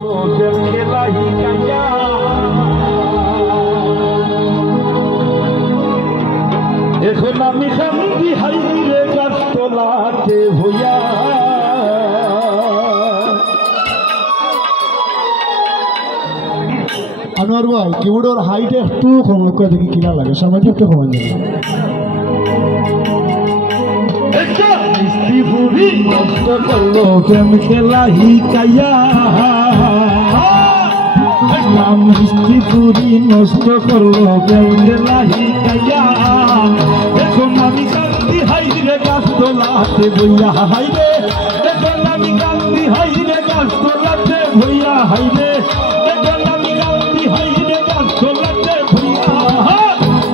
এখন আমি কান্দি হাইরে গাছতলাতে হইয়া আনোয়ার ভাই কিবোর্ডের হাইট একটু কম করে দেখি কিনা লাগে সামনে একটু কমান যাবে মিষ্টি বুড়ি নষ্ট করলো প্রেম খেলা হিকাইয়া মিষ্টি বুড়ি নষ্ট করলো প্রেম খেলা হিকাইয়া এখন আমি কান্দি হাইরে গাছতলাতে বইয়া হাইরে এখন আমি কান্দি হাইরে গাছতলাতে বইয়া হাইরে এখন আমি কান্দি হাইরে গাছতলাতে বইয়া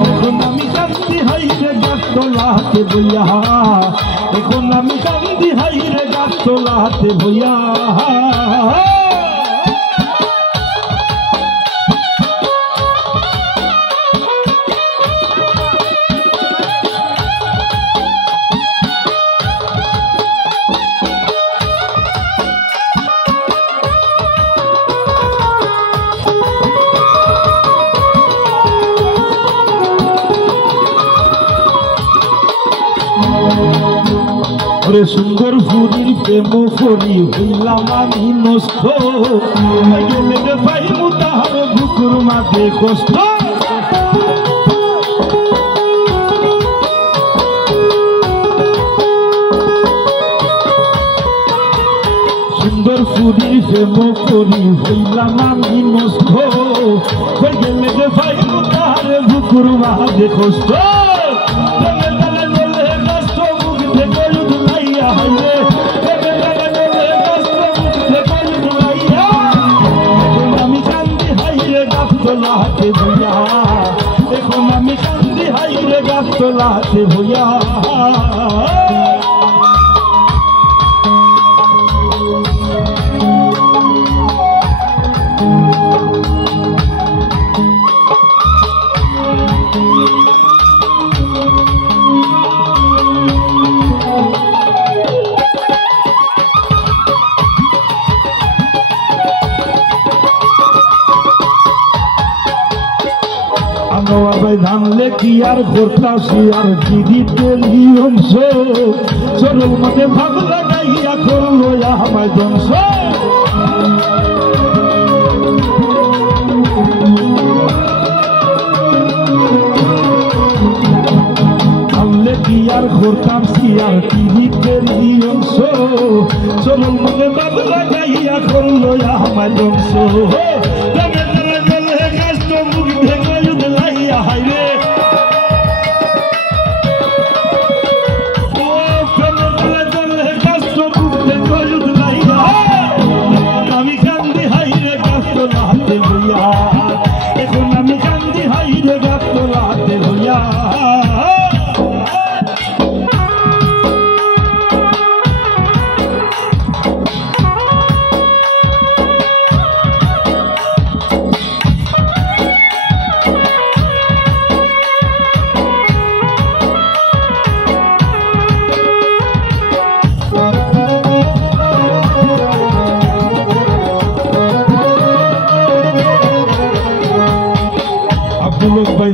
এখন আমি কান্দি হাইরে গাছতলাতে বইয়া এখন আমি কান্দি হাইরে গাছতলাতে বইয়া সুন্দর ফুরির প্রেম ফুরি হইলাম আমি নষ্ট গেলে রে ভাই মুতাহার বুকুর মাঝে কষ্ট সুন্দর ফুরির প্রেম ফুরি হইলাম আমি নষ্ট গেলে রে ভাই মুতাহার বুকুর মাঝে কষ্ট গাছতলাতে ভইয়া এখন আমি কান্দি হাইরে গাছতলাতে ভইয়া ধানলে কি আর করতাছি আর কি দিতে অংশ চরল মনে ভাব লাগাইয়া করলো আমায় ধ্বংস ধানলে কি আর করতাছি আর কি দিতে অংশ চরল মনে ভাব লাগাইয়া করলো আমায় ধ্বংস এখন আমি কান্দি হাইরে গাছতলাতে হইয়া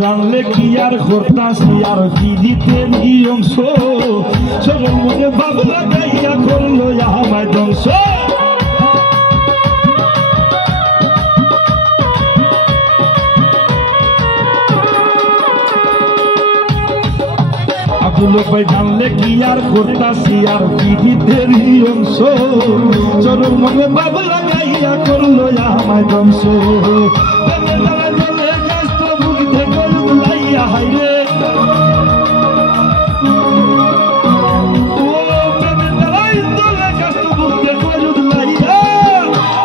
জানলে কি আর করতাছি আর কি দিতে অংশ সরল মনে ভাব লাগাইয়া করলো আমায় ধ্বংস আবুলো ভাই জানলে কি আর করতাছি আর কি দিতে অংশ সরল মনে ভাব লাগাইয়া করলো আমায় ধ্বংস হাইরে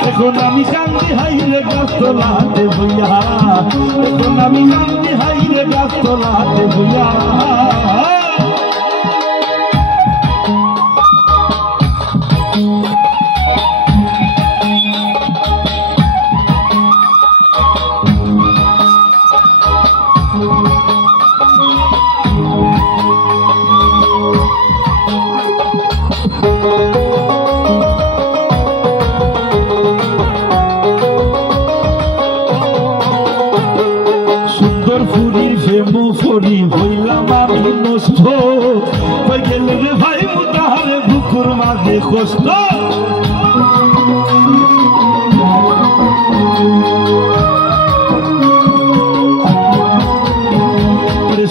এখন আমি কান্দি হাইরে গাছতলাতে ভইয়া এখন আমি কান্দি হাইরে গাছতলাতে ভইয়া কষ্ট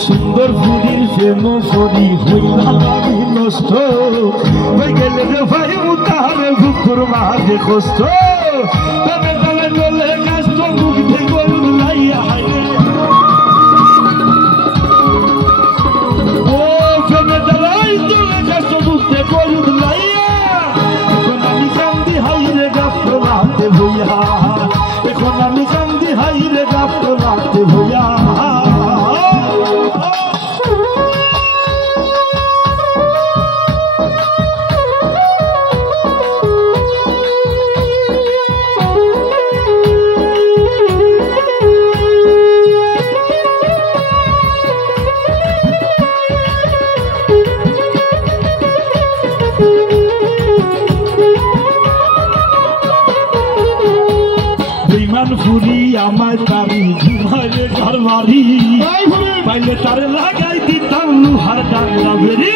সুন্দর ফুরির প্রেম করি হইলাম আমি নষ্ট হয়ে গেলে রে ভাই মুতারে বুকুর মাঝে কষ্ট তবে তবে বলে কষ্ট মুখ থেকে লাইয়া হাইরে ও ফেমে দালাই চলে কষ্ট মুখ থেকে লাইয়া এখন আমি কান্দি হাইরে গাছ রাতে ভইয়া এখন আমি কান্দি হাইরে গাছ রাতে ভইয়া ফুরি আমায় তারি ঘুমাইলে ঘর বাড়ি পাইলে তারে লাগাই দিতাম লুহার ডান্ডা বেরি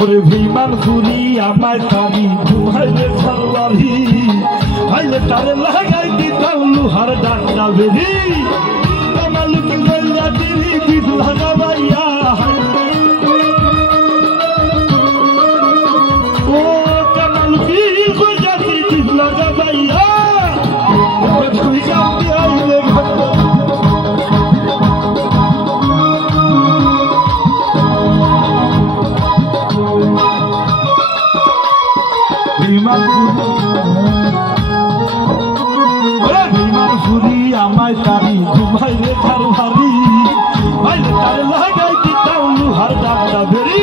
ওরে বিমান ফুরি আমায় তারি ঘুমাইলে ঘর বাড়ি পাইলে তারে লাগাই দিতাম লুহার ডান্ডা বেরি বিমান ফুরি আমায় তারি ঘুমাইলে ঘর ভারি ভাইলে তারে লাগাই দিতাম লুহার ডান্ডা বেরি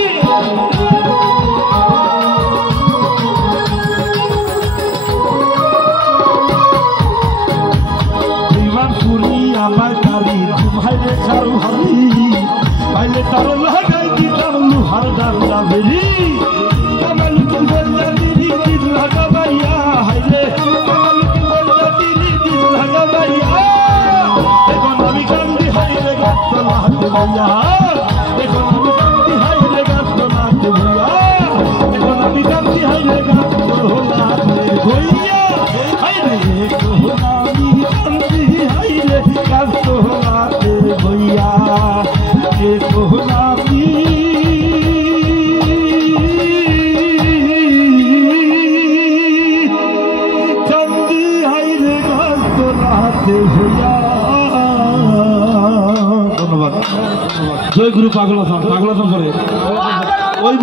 বিমান ফুরি আমায় তারি ঘুমাইলে ঘর ভারি ভাইলে তারে লাগাই দিতাম লুহার ডান্ডা বেরি কামাল কি বললা দিদি দিদ লাগাবাইয়া হাইলে কামাল কি বললা দিদি দিদ লাগাবাইয়া এখন আমি কান্দি হাইলে গাছ লাগাতে ভইয়া এখন আমি কান্দি হাইলে গাছ লাগাতে ভইয়া এখন আমি কান্দি হাইলে গাছ লাগাতে ভইয়া হাইলে এখন আমি কান্দি হাইলে গাছ লাগাতে ভইয়া এখন আমি ধন্যবাদ। জয় গুরু পাগলা করে ওই